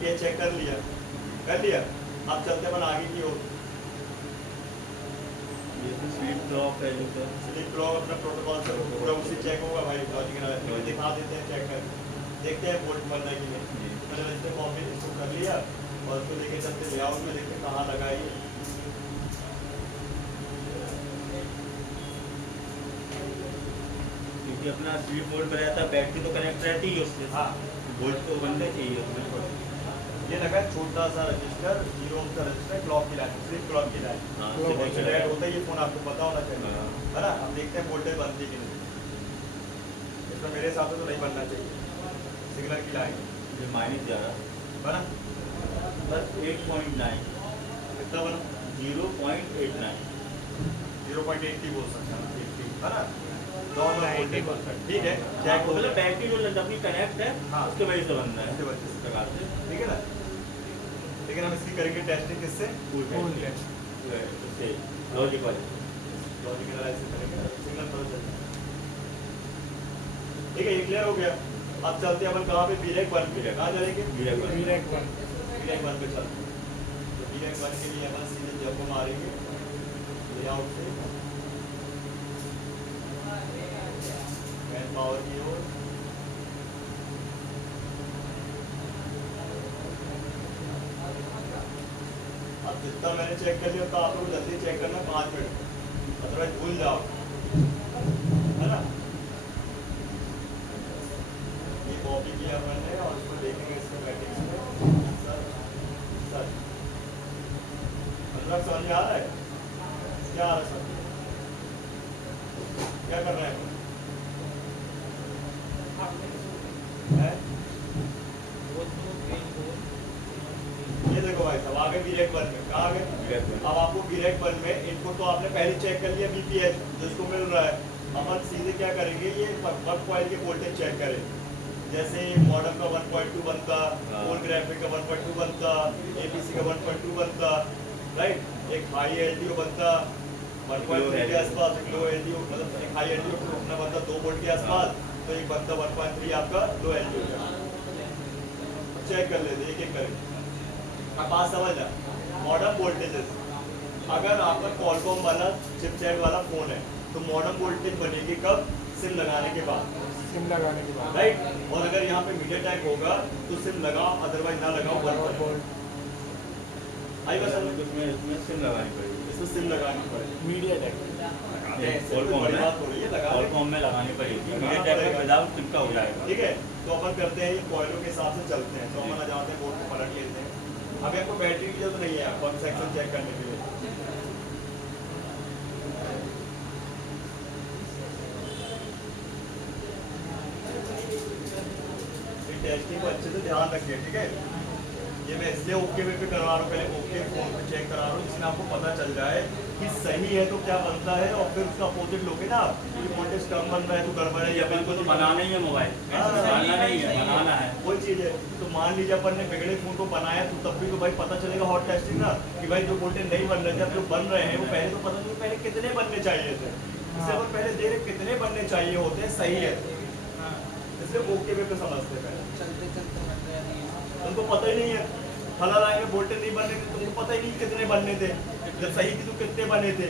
BPH check कर लिया अब चलते अपन आगे की ओर। स्लीप क्लॉक है जो सर, स्लीप क्लॉक अपना प्रोटोकॉल से पूरा उसी चेक होगा भाई, लॉजिक दिखा देते हैं, चेक कर देखते हैं बोल्ट बन रहा है कि नहीं। मैंने रजिस्टर कॉपी इसको कर लिया और उसको लेके चलते लेआउट में देखते कहाँ लगा है। क्योंकि अपना स्लीप मोड में रहता है, बैटरी तो कनेक्ट रहती है उससे। हाँ वोल्ट तो बनना चाहिए उसमें। ये लगा है छोटा सा रजिस्टर, 0 ओम का रजिस्टर, क्लॉक की लाइन, स्लीप क्लॉक की लाइन। हाँ, रेड होता है ये फोन, आपको पता होना चाहिए हाँ। है ना। हम देखते हैं वोल्टेज बनती है कि नहीं। इसमें मेरे हिसाब से तो नहीं बनना चाहिए, सिग्नल की लाइन ये माइनस जा रहा बना बस 8.9, कितना बना 0.89। 0.80 बोल सकते हैं, 80 है ना, दोनों वोल्टेज बोल सकते हैं। ठीक है चेक हो मतलब गया, बैटरी जो अपनी कनेक्ट है, हाँ। उसके वजह से बन रहा है इसके वजह से। इस प्रकार से। ठीक है ना। लेकिन हम इसकी करेंगे टेस्टिंग किससे, उससे लॉजिक वाले लॉजिक एनालाइसिस करेंगे, सिग्नल पता चल जाएगा। ठीक है ये क्लियर हो गया। अब चलते हैं अपन कहाँ पे, बीरेक 1 पे। कहाँ चलेंगे, बीरेक वन। बीरेक 1 पे चलते हैं। तो बीरेक 1 के लिए अपन सीधे जब मारेंगे लेआउट से मैन पावर की ओर, अब जितना मैंने चेक कर लिया तो आप लोग जल्दी चेक करना 5 मिनट, अदरवाइज भूल जाओ है ना। ये कॉपी किया मैंने और उसको देखेंगे इसके मैट्रिक्स में। सर मतलब समझ में आ रहा है क्या आ रहा है सर, क्या कर रहे हैं है? ये देखो भाई साहब आगे बीरेक 1 में, कहाँ आ गए। अब आपको बीरेक 1 में इनको तो आपने पहले चेक कर लिया बीपीएच जिसको मिल रहा है। अपन सीधे क्या करेंगे, ये बक कॉइल के वोल्टेज चेक करें। जैसे मॉडल का 1.2 बनता, फुल ग्राफिक का 1.2 बनता, एपीसी का 1.2 बनता, राइट। एक हाई एलडीओ बनता 1.3 के आसपास, एक लो एलडीओ मतलब एक हाई एलडीओ अपना बनता 2 वोल्ट के आसपास, तो एक बनता 1.3 आपका लो एलडीओ का। चेक कर लेते एक एक करके। अब बात समझ आ, मॉडर्न वोल्टेजेस, अगर आपका कॉलकॉम वाला चिपसेट वाला फोन है तो मॉडर्न वोल्टेज बनेगी कब, सिम लगाने के बाद, सिम लगाने के बाद, राइट। और अगर यहाँ पे मीडिया टाइप होगा तो सिम लगाओ, अदरवाइज ना लगाओ, आई बस इसमें सिम लगानी पड़ेगी, इसमें सिम लगानी पड़ेगी। मीडिया टेक कॉलकॉम में लगानी पड़ेगी, मीडिया टेक में विदाउट सिम का हो जाएगा। ठीक है तो अपन करते हैं ये कॉइलों के हिसाब से चलते हैं। तो अपन आ जाते हैं बोर्ड को पलट लेते हैं। अभी आपको बैटरी की जरूरत नहीं है, आपको सेक्शन चेक करने के लिए। टेस्टिंग को अच्छे से ध्यान रखिए, ठीक है। ये मैं इसलिए ओके वे पे करवा रहा हूँ, पहले ओके फोन पे चेक करा रहा हूँ जिसमें आपको पता चल जाए कि सही है तो क्या बनता है, और फिर उसका अपोजिट लोगे ना कि वोल्टेज कम बन रहा है तो गड़बड़ है, या बिल्कुल तो बनाना ही है मोबाइल, बनाना नहीं है, बनाना है वही चीज़ है। तो मान लीजिए अपन ने बिगड़े फोन को बनाया तो तब भी तो भाई पता चलेगा हॉट टेस्टिंग ना कि भाई जो वोल्टेज नहीं बन रहे थे अब जो बन रहे हैं वो पहले तो पता नहीं पहले कितने बनने चाहिए थे, इससे अपन पहले दे रहे कितने बनने चाहिए होते हैं, सही है इसलिए ओके वे पे समझते हैं पहले। तुमको पता ही नहीं है फला लाइन में वोल्टेज नहीं बनने थे, तुमको पता ही नहीं कितने बनने थे, जब सही थी तो कितने बने थे,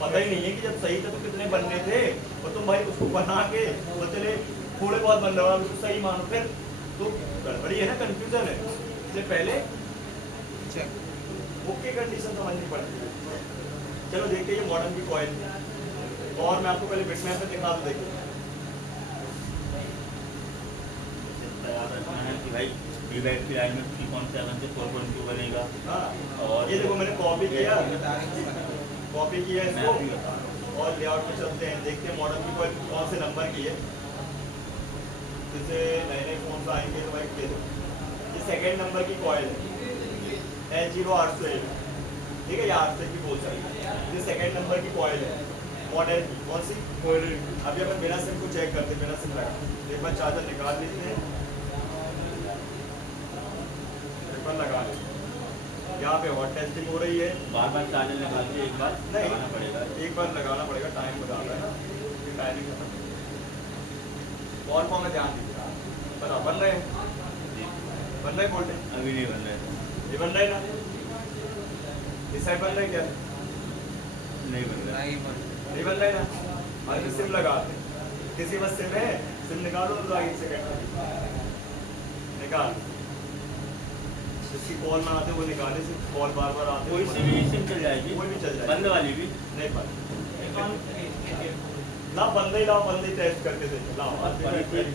पता ही नहीं है कि जब सही थे तो कितने बनने थे। और तुम भाई उसको बना के तो चले थोड़े बहुत बन रहा है उसको सही मानो, फिर तो गड़बड़ी है ना, कंफ्यूजन है। इसलिए पहले ओके कंडीशन समझनी पड़ती है। चलो देखते हैं मॉडर्न की कॉइल, और मैं आपको पहले बिटमैप पे दिखा दूं। देखिए तैयार रखना है कि भाई वीवैट की लाइन में 3.7 से 4.2 बनेगा। हाँ और ये देखो मैंने कॉपी किया इसको और लेआउट में चलते हैं, देखते हैं मॉडल की कॉइल कौन से नंबर की है। जैसे नए नए फोन आएंगे तो भाई दे दो, ये सेकेंड नंबर की कॉइल है L0801, ठीक है, ये 800 की बोल सकते हैं। ये सेकेंड नंबर की कॉइल है मॉडल की, कौन सी, अभी अपन बिना सिम को चेक करते हैं, बिना सिम लगा एक बार चार्जर निकाल लेते हैं, एक बार लगा लेते हैं। यहाँ पे हॉट टेस्टिंग हो रही है, बार बार चार्जर लगा के एक बार नहीं लगाना पड़ेगा, एक बार लगाना पड़ेगा, टाइम बता रहा है ना, टाइमिंग खत्म। कौन कौन में ध्यान दीजिए, बराबर बन रहे हैं, बन रहा है वोल्टेज? अभी नहीं बन रहा है। ये बन रहा है ना? इस साइड बन रहा है क्या? नहीं बन रहा है। नहीं बन रहा है ना? और फिर सिम लगाते हैं। किसी बस सिम है, सिम निकालो तो 1 सेकंड निकाल। जिसकी कॉल ना आते वो निकाले, सिर्फ कॉल बार बार आते कोई सी भी सिम चल जाएगी? कोई भी चल जाएगी। बंद वाली भी? नहीं बंद। ला बंद ही लाओ, बंद ही टेस्ट करके देखो। लाओ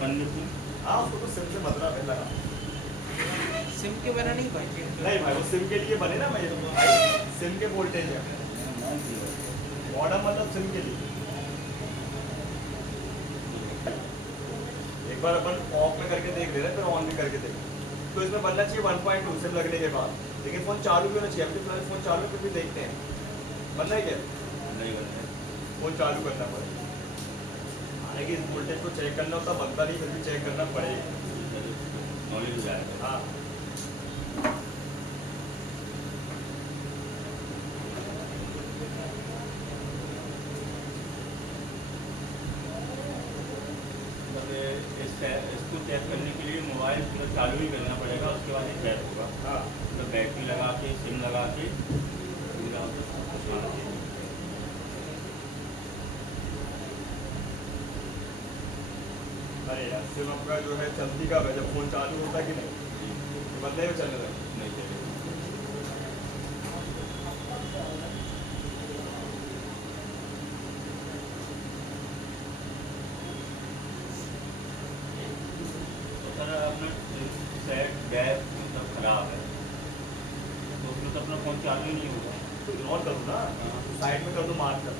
बंद सिम? हाँ, उसको तो सिम से मतलब है लगा। सिम के बिना नहीं भाई। नहीं भाई, वो सिम के लिए बने ना, मैं सिम के वोल्टेज है। मॉडम मतलब सिम के लिए। एक बार अपन ऑफ में करके देख ले रहे हैं, फिर ऑन भी करके देख। तो इसमें बनना चाहिए 1.2 सिम लगने के बाद। लेकिन फोन चालू भी होना चाहिए। अपने फिलहाल फोन चालू है, फिर भी देखते हैं बनना है क्या। नहीं बन रहा है। फोन चालू करना पड़ेगा। हालांकि इस वोल्टेज को चेक करना होता, बनता नहीं, फिर भी चेक करना पड़ेगा। नॉलेज हो जाएगा। हाँ, इसको चेक करने के लिए मोबाइल पूरा चालू ही करना पड़ेगा, उसके बाद ही चेक होगा। हाँ, तो बैटरी लगा के सिम लगा के अरे यार सिम आपका जो है चलती कब है, जब फोन चालू होता कि नहीं? बदले में चलने लगे। नहीं चलेगा। सर अपना सेट गैस मतलब खराब है, तो उसमें तो अपना फोन चालू ही नहीं होगा। तो इग्नोर करो ना, साइड में कर दो, मार्क कर।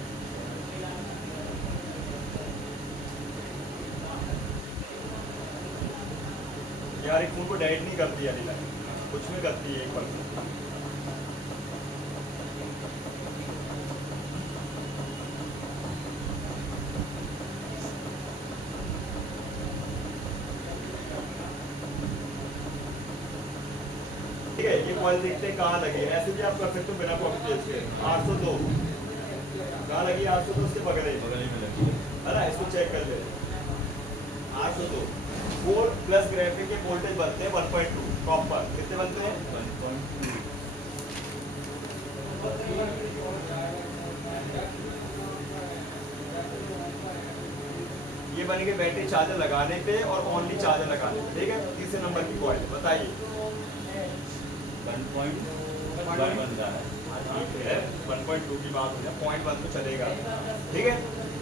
यार एक फोन को डेट नहीं करती है लाइन, कुछ में करती है एक बार। ठीक है, ये कॉल देखते हैं कहाँ लगी है। ऐसे भी आप कर सकते हो बिना कॉपी पेस्ट के। 802 कहाँ लगी? 802 उसके बगल ही बगल ही में लगी है। है ना, इसको चेक कर ले। 802 4 प्लस ग्राफिक के वोल्टेज बनते हैं 1.2 कॉपर। कितने बनते हैं? 1.2। ये बनेंगे बैटरी चार्जर लगाने पे और ओनली चार्जर लगाने पे। ठीक है, तीसरे नंबर की कॉइल बताइए। 1.1 बन रहा है। ठीक है, 1.2 की बात हो जाए, 0.1 तो चलेगा। ठीक है,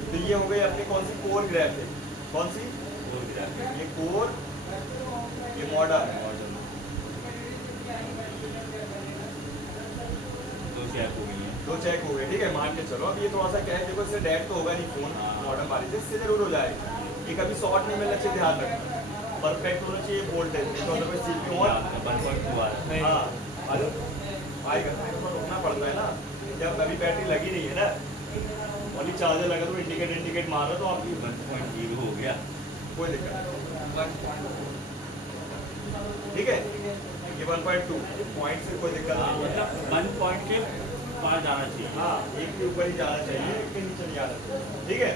तो ये हो गई अपनी कौन सी कोर ग्राफिक। कौन सी? और ग्राफिक ये कोर, ये मॉडल। मॉडल दो चेक हो गई है। दो चेक हो गए। ठीक है, मान के चलो। अब ये थोड़ा सा क्या है, देखो इससे डेट तो होगा नहीं फोन मॉडल वाली से, इससे जरूर हो जाएगा। ये कभी शॉर्ट नहीं मिलना चाहिए, ध्यान रखना। परफेक्ट होना चाहिए वोल्टेज, नहीं तो अदरवाइज सीपीयू और 1.2 आ रहा है। हाँ अरे आएगा, तो रुकना पड़ता है ना। जब अभी बैटरी लगी नहीं है ना, ओनली चार्जर लगा तो इंडिकेट मार रहा तो आपकी 1.0 हो गया। कोई दिक्कत नहीं। ठीक है, ये 1.2 पॉइंट से कोई दिक्कत नहीं है। मतलब 1 पॉइंट के पास जाना चाहिए। हाँ, एक के ऊपर ही जाना चाहिए, एक के नीचे नहीं आना चाहिए। ठीक है,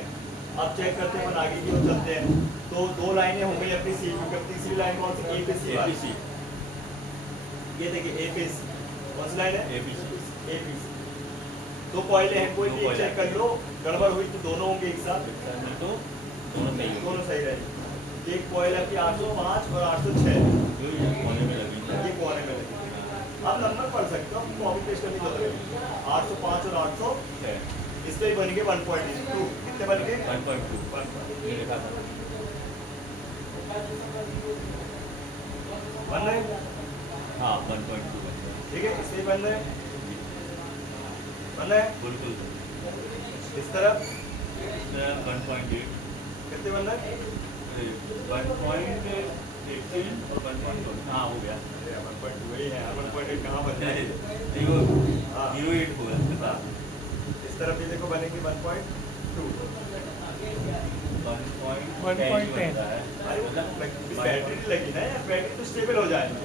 अब चेक करते हैं अपन आगे की ओर चलते हैं। तो दो लाइनें हो गई अपनी सीपीयू की। तीसरी लाइन कौन सी? एपीसी वाली। एपीसी। ये देखिए एपीसी कौन सी लाइन है? एपीसी। एपीसी। दो कॉइलें हैं, कोई दो भी कॉइल चेक कर लो। गड़बड़ हुई तो दोनों होंगे एक साथ, नहीं तो दोनों सही होंगे। दोनों सही रहेंगे। एक कॉइल आपकी 805 और 806, जो ये कोने में लगी है। ये कोने में लगी। आप नंबर पढ़ सकते हो, कॉपी पेस्ट करने की जरूरत नहीं। 805 और 800 है। इसके ही बनेंगे 1.2। कितने बनेंगे? 1.2 ये लिखा था। बन रहे हैं? हाँ 1.2 बन गया। ठीक है, इससे ही बन रहे हैं। बन रहे हैं बिल्कुल। इस तरफ। 1.8 कितने बन रहे हैं? 1.18 और 1.2। हाँ हो गया। 1.2 वही है। 1.8 कहाँ बन रहे हैं? देखो हाँ। 0.8 हो गया। इस तरफ भी देखो बनेंगे 1.2। 1.10 बनता है। अरे बैटरी नहीं लगी ना यार, बैटरी तो स्टेबल हो जाएगी।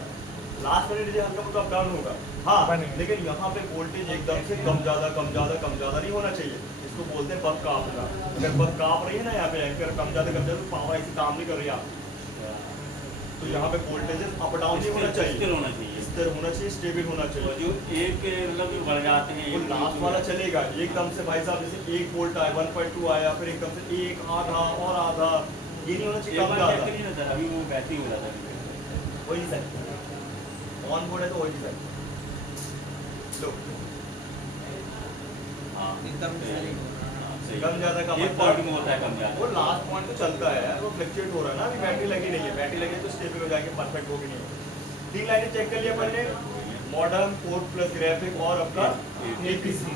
लास्ट मिनट जो हल्का मतलब अप डाउन होगा। हाँ, लेकिन यहाँ पे वोल्टेज एकदम से कम ज्यादा नहीं होना चाहिए। इसको बोलते हैं बक कापना। अगर बक काप रही है ना यहाँ पे एंकर कम ज्यादा तो पावर ऐसी काम नहीं कर रही आप। तो तो यहाँ पे वोल्टेजेस अप डाउन नहीं होना स्थिर चाहिए, होना चाहिए। स्थिर होना चाहिए, स्टेबल होना और चाहिए। जो एक मतलब बढ़ जाते हैं वो एक लास्ट वाला चलेगा एकदम से भाई साहब, जैसे 1 वोल्ट आया 1.2 आया, फिर एकदम से एक आधा और आधा, ये नहीं होना चाहिए एक कम बार चेक ज्यादा। करिए ना सर, अभी वो वैसे ही हो रहा था। हो ही नहीं सकता, ऑन बोर्ड है तो हो ही नहीं सकता। लो हाँ एकदम सही है। सही। हाँ, सही कम ज्यादा का एक मतलब- पॉइंट में होता है कम वो ज्यादा। लास्ट पॉइंट तो चलता है, वो फ्लक्चुएट हो रहा है ना, अभी बैटरी लगी नहीं है, बैटरी लगे तो स्टेबल हो जाएंगे, परफेक्ट होगी नहीं। 3 लाइनें चेक कर लिया अपन ने, मॉडर्न, पोर्ट प्लस ग्राफिक और अपना एपीसी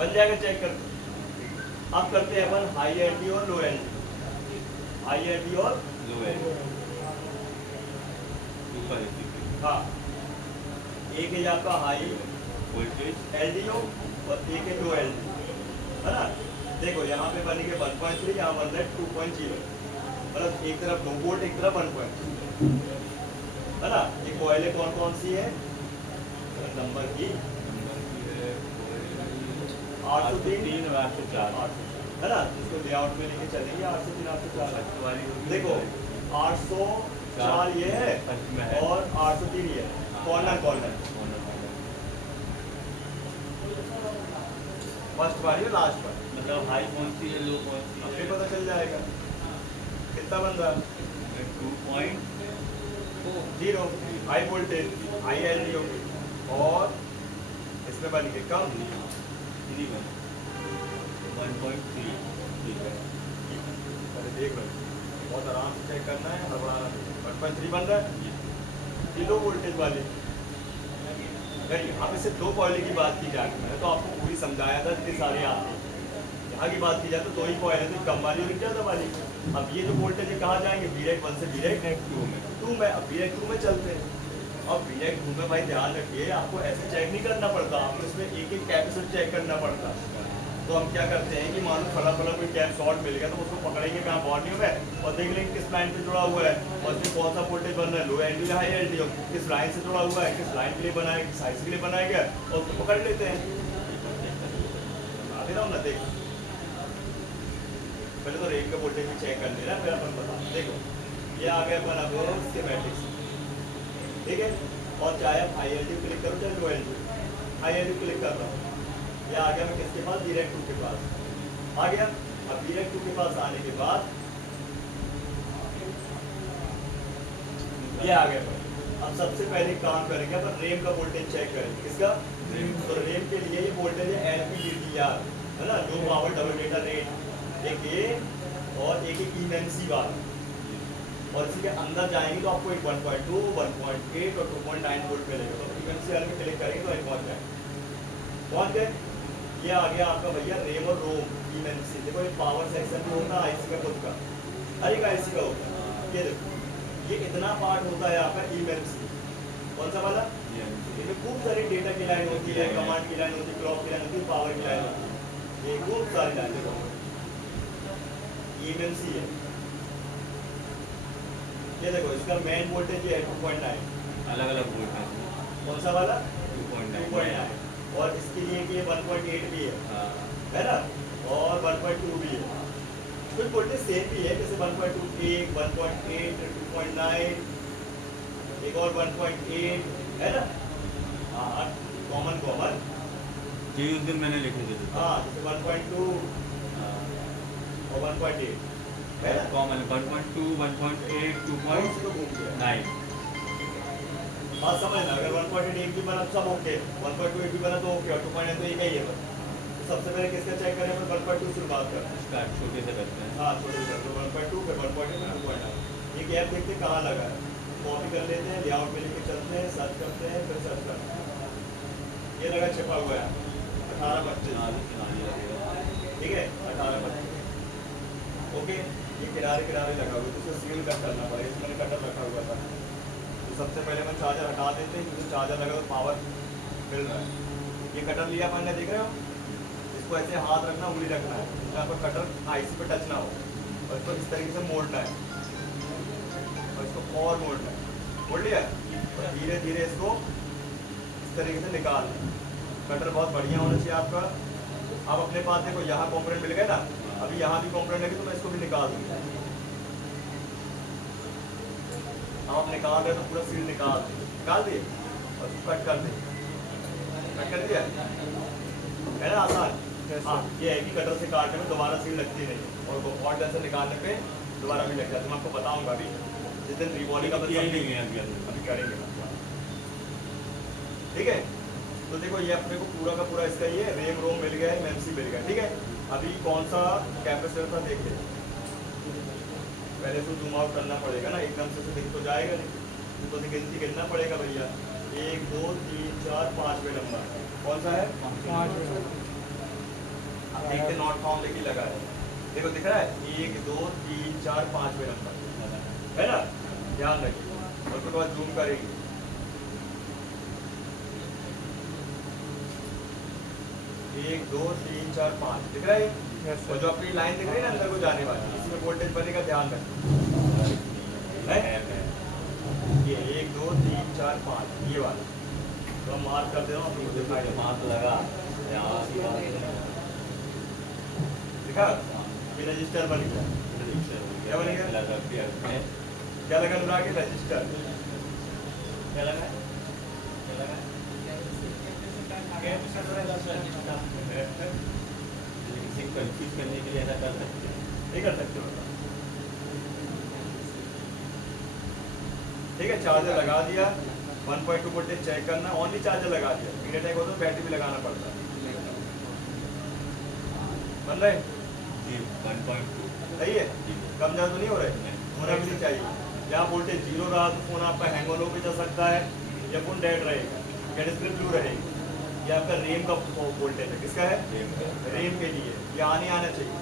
बन जाएगा, चेक कर। अब करते हैं अपन हाई एलडी और लो एलडी, हाई एलडी और लो है ऊपर हाँ, एक है आपका हाई वोल्टेज एलडीओ और एक है लो एलडी, है ना। देखो यहाँ पे बनेंगे 1.3, यहाँ बन रहा है 2.0, मतलब एक तरफ 2 वोल्ट एक तरफ 1.2, है ना। ये कोयले कौन कौन सी है नंबर की, 803 और 804 है ना, जिसको लेआउट में लेके चलेंगे 803 804। देखो 804 ये है फर्स्ट में है। और 803 ये है, कॉर्नर कॉर्नर, फर्स्ट वाली और लास्ट वाली, मतलब हाई कौन सी है लो कौन सी आपको है। पता चल जाएगा कितना बन रहा है। 2.0 हाई वोल्टेज हाई एलडीओ और इसमें बन के कम 1.3 ठीक है। अरे देख लो बहुत आराम से चेक करना है, हड़बड़ाना नहीं। 1.3 बन रहा है, ये लो वोल्टेज वाले। अगर यहाँ पे सिर्फ 2 कॉइल की बात की जाए, मैंने तो आपको पूरी समझाया था, इतने सारे आते हैं। यहाँ की बात की जाए तो 2 ही कॉइल है, तो कम वाली और ज़्यादा वाली। अब ये जो वोल्टेज है कहाँ जाएंगे, बीरेक 1 से बीरेक 2 में। अब बीरेक 2 में चलते हैं। अब बीरेक 2 में भाई ध्यान रखिए, आपको ऐसे चेक नहीं करना पड़ता, आपको इसमें एक एक कैपेसिटर चेक करना पड़ता। तो हम क्या करते हैं कि मान लो फला फला कोई कैप शॉर्ट मिल गया, तो उसको पकड़ेंगे कहाँ, बॉडी में, और देख लेंगे किस लाइन से जुड़ा हुआ है और उसमें कौन सा वोल्टेज बन रहा है, लो एलडीओ या हाई एलडीओ, किस लाइन से जुड़ा हुआ है, किस लाइन के लिए बनाया है, किस साइज के लिए बनाया गया, और उसको पकड़ लेते हैं। आगे ना देख, पहले तो रेट का वोल्टेज भी चेक कर लेना, फिर अपन बता। देखो ये आ गया अपन अब स्कीमेटिक्स, ठीक है। और चाहे आप हाई एलडीओ क्लिक करो चाहे लो एलडीओ, हाई एलडीओ क्लिक कर रहा हूँ, ये आ गया मैं किसके पास, बीरेक 2 के पास आ गया। अब बीरेक 2 के पास आने के बाद ये आ गया भाई। अब सबसे पहले काम करेंगे अपन रेम का वोल्टेज चेक करेंगे, किसका, तो रेम के लिए ये वोल्टेज है LPDDR, है ना, low power double data rate, एक ये और एक EMC वाला। और इसी के अंदर जाएंगे तो आपको एक 1.2, 1.8 और 2.9 वोल्ट मिलेगा। तो EMC वाले में क्लिक करेंगे तो पहुंच गए। ये आ गया आपका भैया रेम और रोम EMC। देखो ये पावर सेक्शन भी होता है आईसी का खुद का, हर एक आईसी का होता है। ये देखो ये इतना पार्ट होता है आपका EMC, कौन सा वाला, इसमें खूब सारी डेटा की लाइन होती है, कमांड की लाइन होती है, क्लॉक की लाइन होती है, पावर की लाइन होती है, ये खूब सारी लाइन। देखो EMC है, ये देखो इसका मेन वोल्टेज ये है 2.9, अलग अलग वोल्ट है। कौन सा वाला 2.9 और इसके लिए कि ये 1.8 भी है ना, और 1.2 भी है। कुछ वोल्टेज सेम भी है, जैसे 1.2, 1.8, 2.9, एक और 1.8 है ना, हाँ कॉमन जी उस दिन मैंने लिखे थे। हाँ, जैसे 1.2 और 1.8 है ना, कॉमन 1.2, 1.8, 2.9। बात समझना, अगर 1.8 भी बना सब ओके, 1.2 भी बना तो ओके, और 2.9 तो एक ही है बस। तो सबसे पहले किसका चेक करें, 1.2 से बात करते हैं। स्टार्ट छोटे से करते हैं। हाँ छोटे से, तो 1.2 फिर 1.8 फिर 2.9। ये गैप देखते हैं कहाँ लगा है, कॉपी कर लेते हैं, लेआउट में लेके चलते हैं, सर्च करते हैं, फिर सर्च करते हैं। ये लगा छिपा हुआ है 1825, ठीक है 1825, ओके। ये किनारे किनारे लगा हुआ है, तो उसे सील कट करना पड़ेगा, इसमें कटर रखा हुआ था। तो सबसे पहले मैं चार्जर हटा देते हैं, क्योंकि चार्जर लगा तो पावर मिल रहा है। ये कटर लिया मैंने, देख रहे हो, इसको ऐसे हाथ रखना, उंगली रखना है, जहाँ पर कटर आईसी पे टच ना हो, और इसको इस तरीके से मोड़ना है, और इसको और मोड़ना है, मोड़ लिया, और धीरे धीरे इसको इस तरीके से निकाल लें। कटर बहुत बढ़िया होना चाहिए आपका। अब अपने पास देखो यहाँ कॉम्पोनेंट मिल गए ना, अभी यहाँ भी कॉम्पोनेंट लगे तो मैं इसको भी निकाल दूँगा। हम अब निकाल रहे तो पूरा सील निकाल दिए और कट कर दिए, कट कर दिया है ना आसान। हाँ ये है कि कटर से काटने में दोबारा सील लगती नहीं और बहुत से निकालने पे दोबारा भी लग जाती है। मैं आपको बताऊंगा अभी जिस दिन रिबॉडी का अभी करेंगे, ठीक है। तो देखो ये अपने को पूरा का पूरा इसका ये रेम रोम मिल गया है, एमसी मिल गया, ठीक है। अभी कौन सा कैपेसिटर था देखते हैं, पहले तो जूम आउट करना पड़ेगा ना, एकदम से दिख तो जाएगा नहीं, तो गिनती गिनना पड़ेगा भैया। 1 2 3 4 5वें नंबर कौन सा है, 5वें। देखते नॉट फाउंड लेके लगा है, देखो दिख रहा है 1 2 3 4 5वें नंबर है ना, ध्यान रखिए। और उसके बाद जूम करेंगे, 1 2 3 4 5 दिख रहा है। और जो अपनी लाइन दिख रही है ना अंदर को जाने वाली, इसमें वोल्टेज बनेगा, ध्यान रखें। ये 1 2 3 4 5 ये वाला तो हम मार्क कर दे रहा हूँ, आपको दिखाई हाथ लगा दिखा ये रजिस्टर बन गया। क्या बनेगा, क्या लगा अनुराग, रजिस्टर क्या लगा, कंफ्यूज करने के लिए ऐसा कर सकते हैं, नहीं कर सकते हो, ठीक है। चार्जर लगा दिया, 1.2 वोल्टेज चेक करना, ओनली चार्जर लगा दिया। मीडिया टेक हो तो बैटरी भी लगाना पड़ता है, बन रहे जी 1.2 सही है, कम ज़्यादा तो नहीं हो रहे, होना भी नहीं चाहिए। यहाँ वोल्टेज 0 रहा तो फोन आपका हैंग ऑन हो भी जा सकता है, या फोन डेड रहेगा या डिस्प्ले ब्लू रहेगी। ये आपका रेम का वोल्टेज है, किसका है, रेम के लिए, ये आना चाहिए,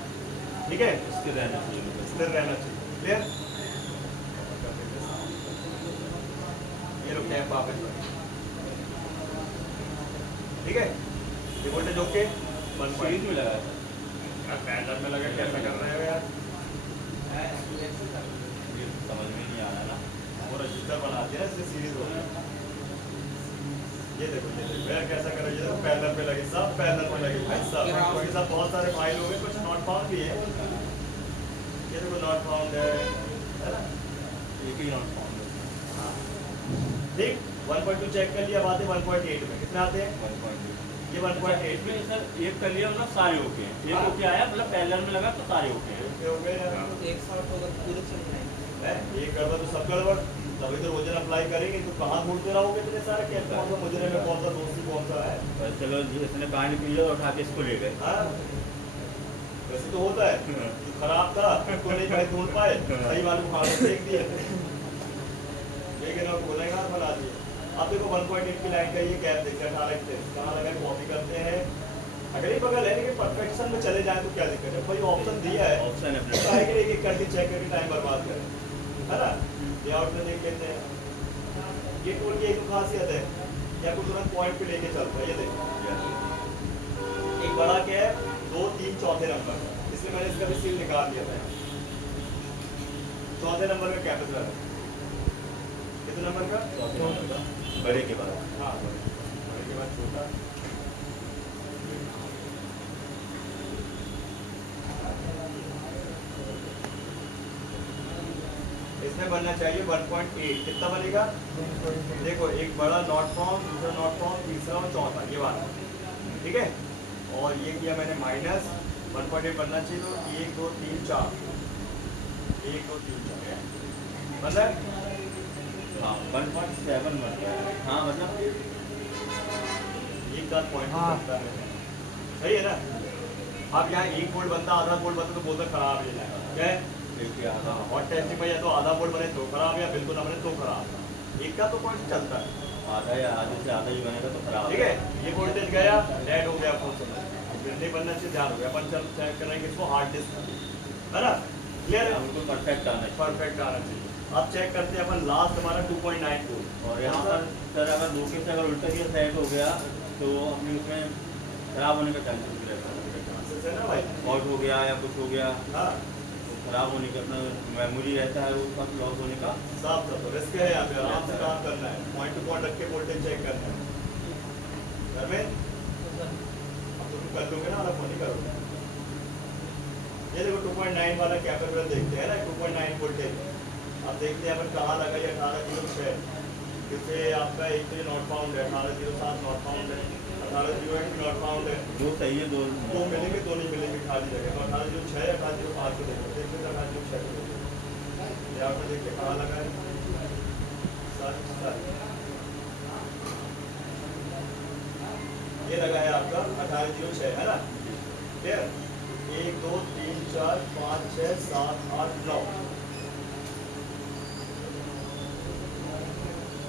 ठीक है, स्थिर रहना चाहिए, स्थिर रहना चाहिए, क्लियर। ये लोग टैप वापस, ठीक है। ये वोल्टेज ओके, सीरीज में लगा था, यार पैनल में लगा, कैसा कर रहे हो यार, ये समझ में नहीं आ रहा ना, वो रजिस्टर बनाते हैं इससे सीरीज हो गई। ये देखो यार कैसा कर रही है, पैनल पे लगे, सब पैनल पे लगे भाई सब, उनके साथ बहुत सारे फाइल हो गए, कुछ नॉट फाउंड भी है, ये देखो नॉट फाउंड है ना, एक ही नॉट फाउंड हाँ ठीक। 1.2 चेक कर लिया, बात है 1.8 में कितने आते हैं, 1.2 ये 1.8 में सर एक कर लिया मतलब सारे ओके हैं, एक ओके आया मतलब पैरेलल में लगा तो सारे ओके हैं। हो गए यार, एक साथ होगा तो पूरे चल जाएंगे। एक गड़बड़ तो सब गड़बड़, तभी तो रोजाना अप्लाई करेंगे, तो कहाँ ढूंढते रहोगे इतने सारे, कैसे कौन सा मुझे में कौन सा दोस्ती कौन सा है। और चलो इसने कांड किया और उठा के इसको ले गए, हाँ वैसे तो होता है, जो खराब था उसको नहीं भाई ढूंढ पाए, सही वाले को खाने फेंक दिए, लेकिन अब बोलेगा बना दिए। अब देखो 1.8 की लाइन का ये गैप देखते हैं, 18 से कहाँ लगा कॉपी करते हैं, अगर ही बगल है लेकिन परफेक्शन में चले जाए तो क्या दिक्कत है, कोई ऑप्शन दिया है, ऑप्शन है अपने तो आगे एक एक करके चेक करके टाइम बर्बाद करें, है ना। लेआउट में देख लेते हैं, ये टूल की एक खासियत है, या कुछ तुरंत पॉइंट पे लेके चलता है, ये देखो एक बड़ा क्या है 2 3 चौथे नंबर, इसलिए मैंने इसका भी सील निकाल दिया था। चौथे नंबर में कैपेसिटर है, कितने नंबर का, बड़े के बाद हाँ बड़े के बाद छोटा, इसमें बनना चाहिए 1.8, कितना बनेगा, देखो एक बड़ा नॉट फाउंड, दूसरा नॉट फाउंड, तीसरा और चौथा ये वाला, ठीक है। और ये किया मैंने माइनस 1.8 बनना चाहिए, तो 1 2 3 4 1 2 3 4 मतलब हाँ 1.7 बन गया, हाँ मतलब एक का पॉइंट बनता है, सही है ना। अब यहाँ 1 वोल्ट बनता, आधा वोल्ट बनता तो बोलता खराब है, क्या है, एक आधा और टेस्टिंग में या तो आधा वोल्ट बने तो खराब, या बिल्कुल ना बने तो खराब, एक का तो पॉइंट चलता है, आधा या आधे से आधा ही बनेगा तो खराब, ठीक है। ये वोल्टेज गया, डेड हो गया फोन से, फिर नहीं बनना चाहिए, ध्यान हो गया। अपन चल चेक करेंगे इसको हार्ड डिस्क, है ना, क्लियर है, हमको परफेक्ट आना चाहिए। परफेक्ट आना चाहिए। अब चेक करते हैं अपन लास्ट हमारा 2.9 और यहाँ पर सर अगर धोखे से अगर उल्टा ही सेट हो गया तो अपने उसमें खराब होने का चांसेस रहता है, ना भाई, फॉल्ट हो गया या कुछ हो गया हाँ तो खराब होने का अपना मेमोरी रहता है वो सब लॉस होने का। साफ सब रिस्क है, यहाँ पे आराम से काम करना है, पॉइंट टू पॉइंट रख के वोल्टेज चेक करना है। घर में अब तुम कर लोगे ना, अलग नहीं करोगे। ये देखो 2.9 वाला कैपेसिटर देखते हैं ना, 2.9 वोल्टेज। अब देखते हैं अपन कहाँ लगा ये 1806, क्योंकि आपका एक तो ये नॉट फाउंड है, 1807 नॉट फाउंड है, 1808 नॉट फाउंड है, दो सही है, दो दो मिलेंगे दो नहीं मिलेंगे खाली जगह। तो 1806 1805 को देखो, देखते हैं 1806 को देखो, यहाँ पर देखिए कहाँ लगा है, सर्च सर्च, ये लगा है आपका 1806 है ना, क्लियर। 1 2 3 4 5 6 7 8 9,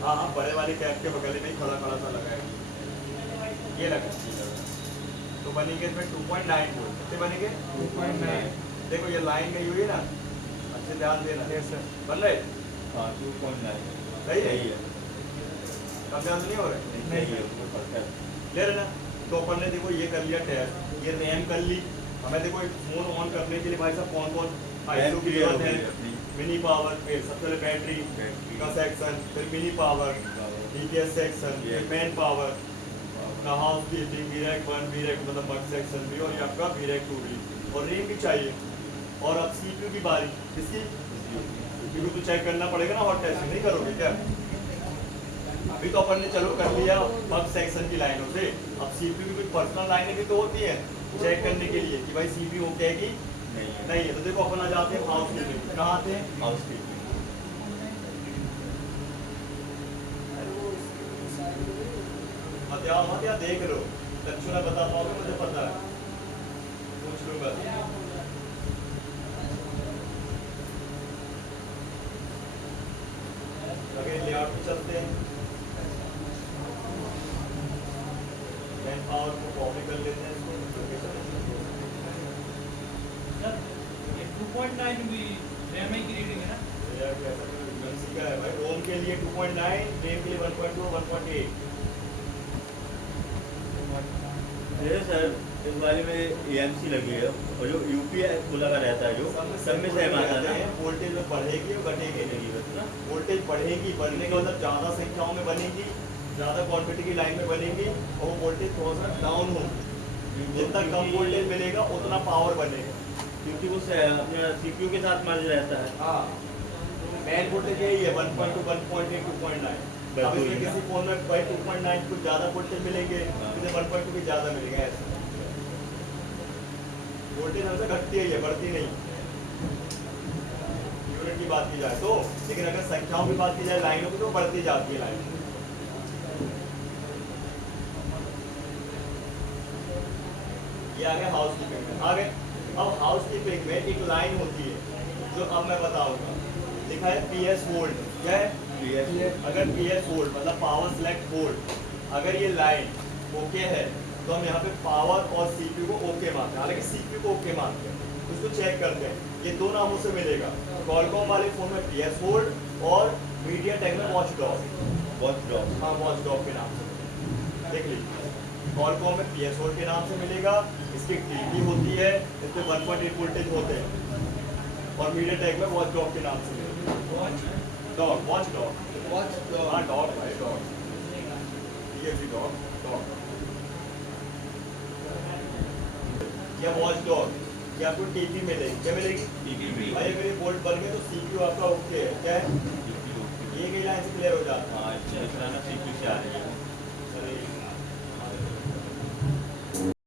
हाँ हाँ बड़े वाली कैप के बगल में ही खड़ा खड़ा सा लगा है, ये लगा। तो बनेंगे इसमें 2.9 वोल्ट, कितने बनेंगे 2.9। देखो ये लाइन गई हुई है ना, अच्छे ध्यान देना, यस सर। बन रहे हाँ 2.9 सही है, सही है, कम ध्यान नहीं हो रहे, सही है, वो परफेक्ट। ले रहे ना। तो अपन ने देखो ये कर लिया टैब, ये रैम कर ली, हमें देखो एक फोन ऑन करने के लिए भाई साहब कौन कौन ISO की जरूरत है, मिनी पावर, फिर सबसे पहले बैटरी का सेक्शन, फिर मिनी पावर, DPS सेक्शन, फिर मेन पावर का हाउस कीपिंग, VRAC 1 VRAC मतलब मड सेक्शन भी, और ये आपका VRAC 2 भी, और रैम भी चाहिए। और अब CPU की बारी, किसकी, CPU तो चेक करना पड़ेगा ना, हॉट टेस्टिंग नहीं करोगे क्या? अभी तो अपन ने चलो कर लिया बग सेक्शन की लाइनों से, अब CPU की कोई पर्सनल लाइनें भी तो होती है चेक करने के लिए कि भाई CPU ओके है कि नहीं है। तो देखो अपन आ जाते हैं हाउस कीपिंग, कहाँ आते हैं हाउस कीपिंग। मत या देख लो, लक्ष्य ना बता पाओगे, मुझे पता है, पूछ लूंगा। अगर लेआउट पे चलते हैं, मैन पावर को कॉपी कर लेते हैं, इसको सर ये 2.9 भी रैम की रीडिंग है ना? यार कैसा एमसी का है भाई, रोम के लिए 2.9, रैम के लिए 1.2 1.8। ये सर इस वाले में AMC लगी है, और जो UPI खुला का रहता है जो सब में सेम आता है ना, वोल्टेज में बढ़ेगी और घटेगी नहीं, बस ना वोल्टेज बढ़ेगी, बढ़ने का मतलब ज़्यादा संख्याओं में बनेगी, ज़्यादा क्वांटिटी की लाइन में बनेगी, और वो वोल्टेज थोड़ा सा डाउन होगी। जितना कम वोल्टेज मिलेगा उतना पावर बनेगा, क्योंकि वो अपना CPU के साथ मर्ज रहता है। हाँ मेन वोल्टेज यही है 1.2 1.8 2.9। अब इसमें किसी फोन में भाई 2.9 कुछ ज़्यादा वोल्टेज मिलेंगे, किसी 1.2 के ज़्यादा मिलेंगे, ऐसा वोल्टेज हमेशा घटती है, बढ़ती नहीं, यूनिट की बात की जाए तो। लेकिन अगर संख्याओं की बात की जाए लाइनों की, तो बढ़ती जाती है लाइन। ये आ गया हाउस कीपिंग में, आ गए। अब हाउस कीपिंग में एक लाइन होती है जो अब मैं बताऊंगा, लिखा है PS वोल्ट, क्या है अगर PS वोल्ट मतलब पावर सिलेक्ट वोल्ट, अगर ये लाइन ओके है तो हम यहाँ पे पावर और CPU को ओके मानते हैं, हालांकि CPU को ओके मानते हैं, उसको चेक करते हैं। ये दो नामों से मिलेगा, कॉलकॉम वाले फोन में PS वोल्ट और मीडियाटेक में वॉचडॉग, हाँ वॉचडॉग के नाम से देख लीजिए। कॉलकॉम में PS वोल्ट के नाम से मिलेगा, इसकी TP होती है, इसमें 1.8 वोल्टेज होते हैं, और मीडियाटेक में वॉचडॉग के नाम से मिलेगा। वॉचडॉग हाँ डॉग भाई डॉग, ये भी डॉग या वॉचडॉग, ये आपको TP मिलेगी, क्या मिलेगी भाई? अगर ये वोल्ट बढ़ गए तो CPU आपका ओके है, क्या है? ये कई लाइन से क्लियर हो जाता है। हाँ, CPU से आ रही है।